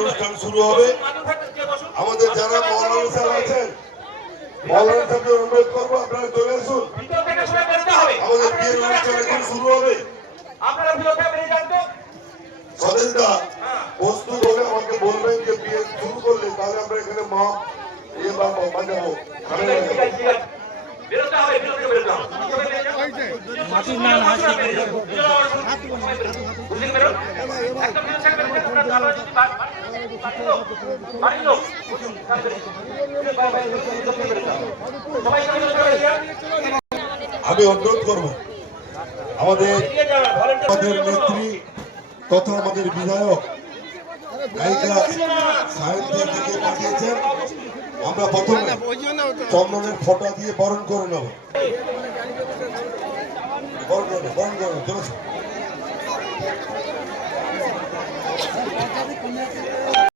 অনুষ্ঠান শুরু হবে। আমাদের যারা মৌলানা সাহেব আছেন, মৌলানা সাহেবকে অনুরোধ করবো আপনারা চলে আসুন। আমাদের বিয়ের অনুষ্ঠান এখন শুরু হবে। সদেশদা প্রস্তুত হলে আমাকে বলবেন যে বিয়ে শুরু করলে তাহলে আমরা এখানে মা ইয়ে বাজাবো। আমি অনুরোধ করব আমাদের নেত্রী তথা আমাদের বিধায়ক নায়িকা সাহিত্য থেকে পাঠিয়েছেন, আমরা প্রথমে চন্দনের ফোঁটা দিয়ে বরণ করে নেব। বরণ করে চলেছে।